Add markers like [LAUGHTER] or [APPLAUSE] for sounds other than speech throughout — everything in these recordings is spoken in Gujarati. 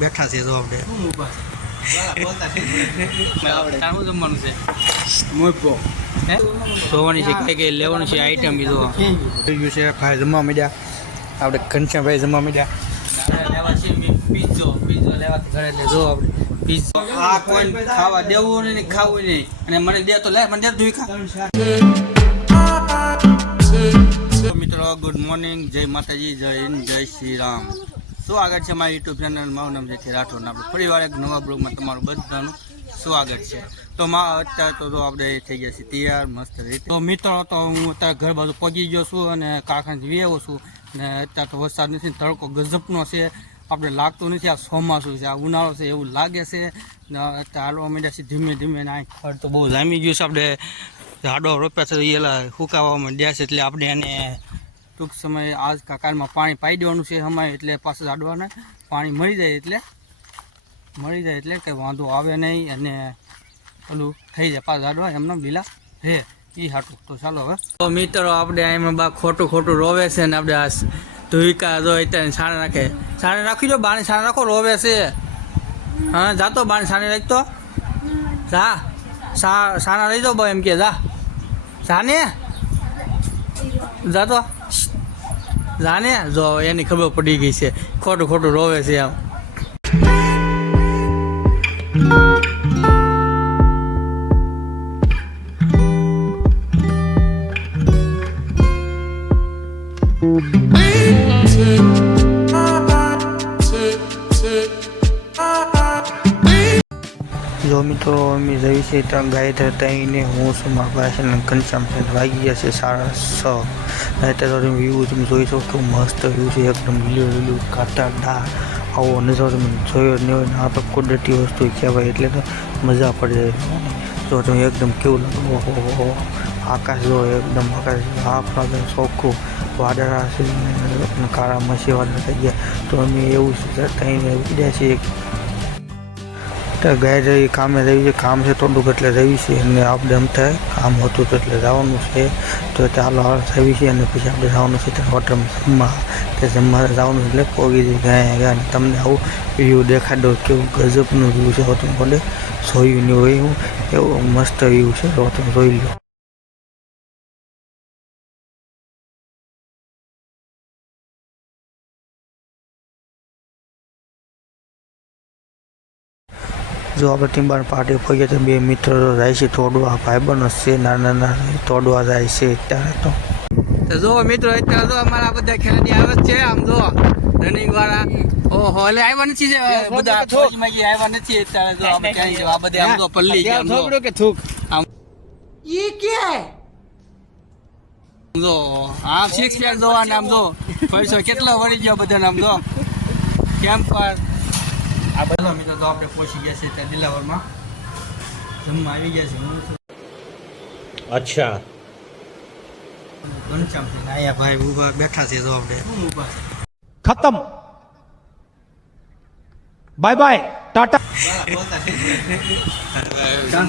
બેઠા છે જો આપણે. તારું જમવાનું છે? મોપો જોવાની છે કઈ કઈ લેવાનું છે આઈટમ બીજો થઈ ગયું છે ભાઈ જમવા માંડ્યા. આપણે ઘનશ્યામભાઈ જમવા માંડ્યા. લેવા છે પીઝો પીઝો લેવા ઘરે એટલે જો આપણે પીઝો આ કોઈ ખાવા દેવું નહીં ખાવું નહીં. અને મને દે તો લે મને દે તું ખા. મિત્રો ગુડ મોર્નિંગ જય માતાજી જય હિન્દ જય શ્રી રામ. સ્વાગત છે મારી યુટ્યુબ ચેનલ મારું નામ છે રાઠોડ આપણે ફરી વાર એક નવા બ્લોગમાં તમારું બધાનું સ્વાગત છે. તો માં, અત્યારે તો આપણે થઈ ગયા છીએ તૈયાર, મસ્ત રીતે. તો મિત્રો, તો હું અત્યારે ઘર બાજુ પહોંચી ગયો છું અને કારખાનેથી વી છું. અને અત્યારે તો વરસાદ નથી, તડકો ગજબનો છે. આપણે લાગતું નથી, આ ચોમાસું છે, આ ઉનાળો છે, એવું લાગે છે. ને અત્યારે હાલવા માંડ્યા છે ધીમે ધીમે ને તો બહુ જામી ગયું છે, આપણે ઝાડો રોપ્યા છે એલા સુકાવવા માંડ્યા છે, એટલે આપણે એને ટૂંક સમયે આજ કા કાલમાં પાણી પાઈ દેવાનું છે સમય એટલે પાછા ઝાડવાને પાણી મળી જાય એટલે, મળી જાય એટલે કંઈ વાંધો આવે નહીં અને પેલું થઈ જાય. પાછા ઝાડવા એમને લીલા હે એ હાટું. તો ચાલો હવે. તો મિત્રો, આપણે એમાં બા ખોટું ખોટું રોવે છે ને આપણે આ ધોઈકા જો અત્યારે છાણે રાખે. છાણે રાખી દો, બાણે છાણે રાખો, રોવે છે. હા જાતો બાણે છાણે રાખતો જા સા સાના લઈ દો એમ કે, જા. જાને જાતો જાને જો એની ખબર પડી ગઈ છે. ખોટું ખોટું રોવે છે આમ જો મિત્રો, અમે જઈએ છીએ ત્યાં ગાય થતા હું શું મારા પાસે ઘનશ્યામ વાગી ગયા છે સાડા છ. ગાયત્ર તમે વ્યૂ તમે જોઈ શકો કેવું મસ્ત વ્યૂ છે, એકદમ લીલું લીલું કાટા ડા આવો નજારો તમે જોયો નહીં હોય ને, આ તો કુદરતી વસ્તુ કહેવાય એટલે તો મજા પડી જો તમે એકદમ કેવું લાગે. આકાશ જો એકદમ આકાશ હાફ લાગે ચોખ્ખું, વાદળા છે કાળા મસી વાદળા થઈ ગયા તો અમે એવું છે તઈને ઉડ્યા છીએ તો ગાય રહી, કામે રહી છે, કામ છે થોડુંક એટલે રહી છે. અને આપણે એમ થાય, કામ હતું તો એટલે જવાનું છે. તો ચાલો હાલ થઈ છે અને પછી આપણે જવાનું છે હોટલમાં જમવા તે જમવા જવાનું એટલે પોગી ગયા ગયા. અને તમને આવું વ્યૂ દેખાડો કેવું ગજબનું વ્યૂ છે. હોટલ ભલે જોયું નહીં હોય એવું એવું મસ્ત વ્યૂ છે. હોટલ જોઈ લો જો આપણે ટીમ્બાર પાર્ટી પહોંચીએ તો બે મિત્રો તો જાય છે તોડવા. ભાઈબંધો છે નાના નાના તોડવા જાય છે અત્યારે તો. તો જો મિત્રો અત્યારે તો અમારા બધા ખેલાડી આવે છે. આમ જો રનિંગ વાળા. ઓહો એટલે આવ્યા નથી જે બધા આવ્યા નથી અત્યારે જો આપણે ક્યાંય જો આ બધા આમ તો પલ્લી આમ જો. કે થૂક. આમ જો સિક્સ પેક જો પૈસો કેટલા વળી ગયો બધાને આમ જો કેમ પર? આ બધા મિત્રો તો આપણે પહોંચી ગયા છે ત્યાં દિલાવરમાં. જમવા આવી ગયા છે અચ્છા. ભાઈ બેઠા છે ખતમ. Bye bye. ટાટા.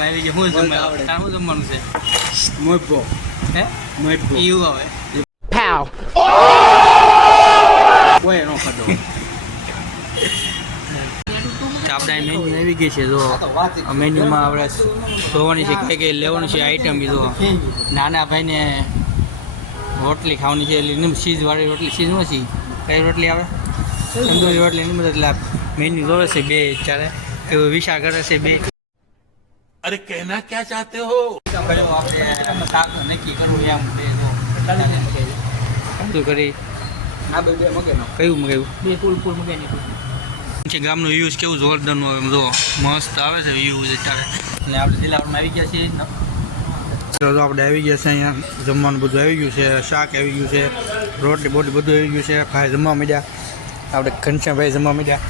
આવી ગયા. હું જમવા આવડે શું જમવાનું છે? મોઈપો હે? મોઈપો યુ આવે પાવ ઓય નો ખાધો. આપણે મેન્યુ આવી ગઈ છે જો. મેન્યુમાં આપણે જોવાની છે કઈ કઈ લેવાનું છે આઈટમ જો. નાના ભાઈને રોટલી ખાવાની છે એટલે ચીઝવાળી રોટલી ચીજ નથી કઈ રોટલી આવે? તંદુરી રોટલી એની એટલે મેન્યુ જોવે છે બે ચાલે એવું વિચાર કરે છે બે. અરે કહેના ક્યાં ચાહતે હો? આપણે નક્કી કરવું એમ બે જો. કરી. બે મગે કયું મગાવ્યું? બે કુલ કુલ મગાવી છે ગામનો વ્યૂઝ કેવું જોરદારનું આવે જો મસ્ત આવે છે વ્યૂઝ અત્યારે એટલે આપણે જિલ્લામાં આવી ગયા છીએ તો આપણે આવી ગયા છે અહીંયા જમવાનું બધું આવી ગયું છે શાક આવી ગયું છે રોટલી બોટલી બધું આવી ગયું છે ભાઈ જમવા માંડ્યા આપણે ઘનશ્યામભાઈ જમવા માંડ્યા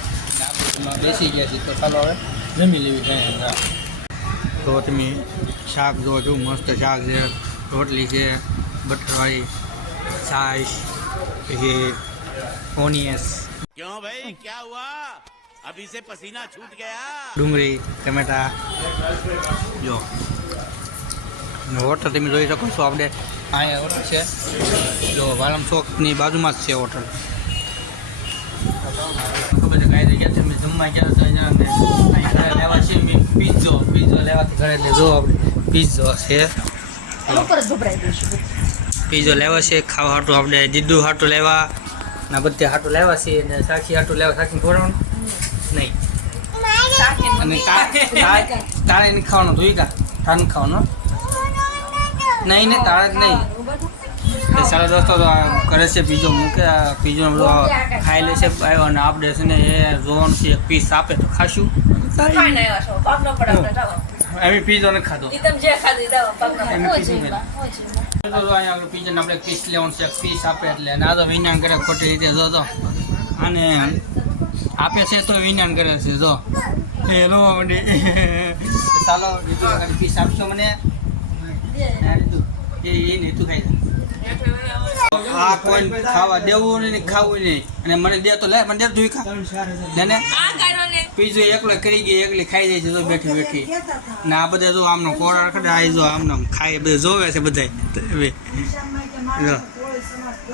આપણે બેસી ગયા છીએ તો ચાલો હવે જમી લેવી જાય તો તમે શાક જો જો મસ્ત શાક છે રોટલી છે બટરવાળી છાશ પછી ઓનિયસ क्यों भाई क्या हुआ अभी से पसीना छूट गया ડુંગળી ટમેટા જો અને હોટલ તમે જોઈ શકો છો આપણે અહીંયા હોટલ છે જો વાલમ ચોકની બાજુમાં જ છે હોટલ ખબર છે કઈ જગ્યા તમે જમવા અમારે ચાલો તો અહીંયા ને અહીં ઘરે લેવા છે પીઝો પીઝો લેવાથી ઘરે એટલે જો આપણે પીઝો છે પીઝો લેવા છે ખાવા હાટું આપણે જીડુ હાટું લેવા ના બધે હાટું લેવા છે અને સાક્ષી હાટું લેવા સાક્ષી ખોરવાનું નહીં અને તારે નહીં ખાવાનું ધોઈ કા તારે નહીં ખાવાનું નહીં ને તારે જ નહીં. સારા દોસ્તો તો કરે છે બીજો મૂકે બીજો બધો ખાઈ લે છે આવ્યો અને આપણે છે ને એ જોવાનું છે પીસ આપે તો ખાશું. એમ પીઝો નથી ખાધો. પીઝો આપણે પીસ લેવાનું છે પીસ આપે એટલે. અને આ તો વિજ્ઞાન કરે ખોટી રીતે જો. અને આપે છે તો વિજ્ઞાન કરે છે જો. હેલો [LAUGHS] ચાલો બીજું પીસ આપશો મને? એ એ નહીં તું ખાઈ જા. આ કોઈ ખાવા દેવું નહીં ખાવું નહીં. અને મને દે તો લે મને દે તું ખા. લે ને. પીજો એકલો કરી ગઈ એકલી ખાઈ જાય છે તો બેઠી બેઠી. ને આ બધા જો આમનો કોરા રખડે આ જો આમનો ખાઈ બધે જોવે છે બધા